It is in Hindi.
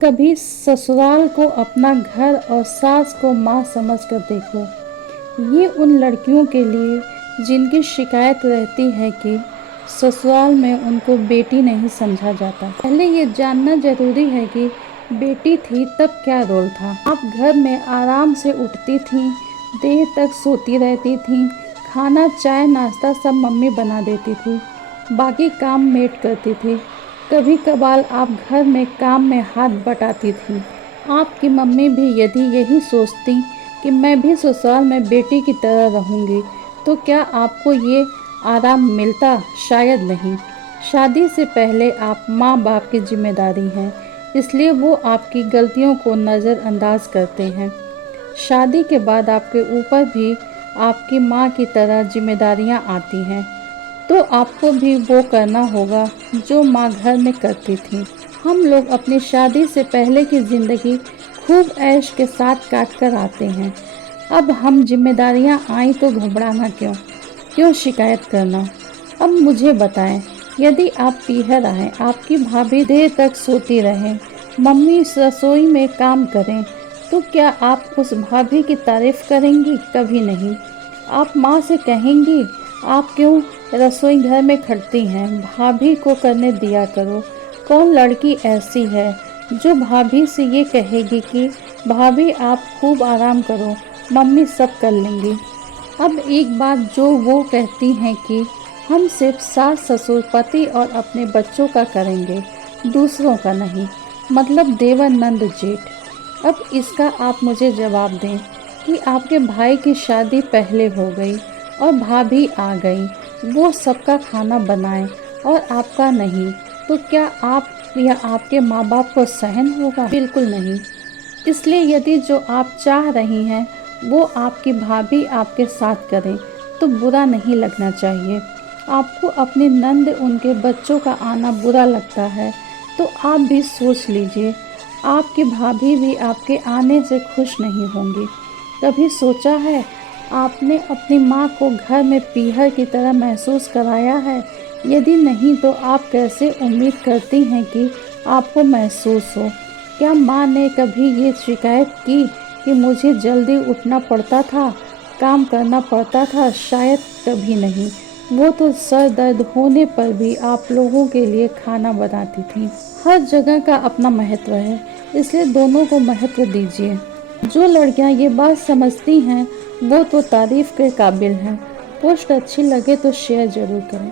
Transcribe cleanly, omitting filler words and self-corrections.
कभी ससुराल को अपना घर और सास को माँ समझकर देखो। ये उन लड़कियों के लिए जिनकी शिकायत रहती है कि ससुराल में उनको बेटी नहीं समझा जाता। पहले ये जानना जरूरी है कि बेटी थी तब क्या रोल था। आप घर में आराम से उठती थीं, देर तक सोती रहती थीं, खाना चाय नाश्ता सब मम्मी बना देती थी, बाकी काम मेड करती थी। कभी कभार आप घर में काम में हाथ बटाती थी। आपकी मम्मी भी यदि यही सोचती कि मैं भी ससुराल में बेटी की तरह रहूंगी तो क्या आपको ये आराम मिलता? शायद नहीं। शादी से पहले आप माँ बाप की जिम्मेदारी हैं, इसलिए वो आपकी गलतियों को नज़रअंदाज करते हैं। शादी के बाद आपके ऊपर भी आपकी माँ की तरह जिम्मेदारियाँ आती हैं, तो आपको भी वो करना होगा जो माँ घर में करती थी। हम लोग अपनी शादी से पहले की ज़िंदगी खूब ऐश के साथ काट कर आते हैं। अब हम जिम्मेदारियाँ आई तो घबराना क्यों शिकायत करना। अब मुझे बताएं, यदि आप पीहर आए, आपकी भाभी देर तक सोती रहें, मम्मी रसोई में काम करें, तो क्या आप उस भाभी की तारीफ करेंगी? कभी नहीं। आप माँ से कहेंगी, आप क्यों रसोई घर में खटती हैं, भाभी को करने दिया करो। कौन लड़की ऐसी है जो भाभी से ये कहेगी कि भाभी आप खूब आराम करो, मम्मी सब कर लेंगी। अब एक बात जो वो कहती हैं कि हम सिर्फ सास ससुर पति और अपने बच्चों का करेंगे, दूसरों का नहीं, मतलब देवर नंद जेठ। अब इसका आप मुझे जवाब दें कि आपके भाई की शादी पहले हो गई और भाभी आ गई, वो सबका खाना बनाए और आपका नहीं, तो क्या आप या आपके माँ बाप को सहन होगा? बिल्कुल नहीं। इसलिए यदि जो आप चाह रही हैं वो आपकी भाभी आपके साथ करें तो बुरा नहीं लगना चाहिए। आपको अपनी नंद उनके बच्चों का आना बुरा लगता है तो आप भी सोच लीजिए, आपकी भाभी भी आपके आने से खुश नहीं होंगी। कभी सोचा है आपने अपनी माँ को घर में पीहर की तरह महसूस कराया है? यदि नहीं तो आप कैसे उम्मीद करती हैं कि आपको महसूस हो? क्या माँ ने कभी ये शिकायत की कि मुझे जल्दी उठना पड़ता था, काम करना पड़ता था? शायद कभी नहीं। वो तो सर दर्द होने पर भी आप लोगों के लिए खाना बनाती थी। हर जगह का अपना महत्व है, इसलिए दोनों को महत्व दीजिए। जो लड़कियां ये बात समझती हैं वो तो तारीफ के काबिल हैं। पोस्ट अच्छी लगे तो शेयर ज़रूर करें।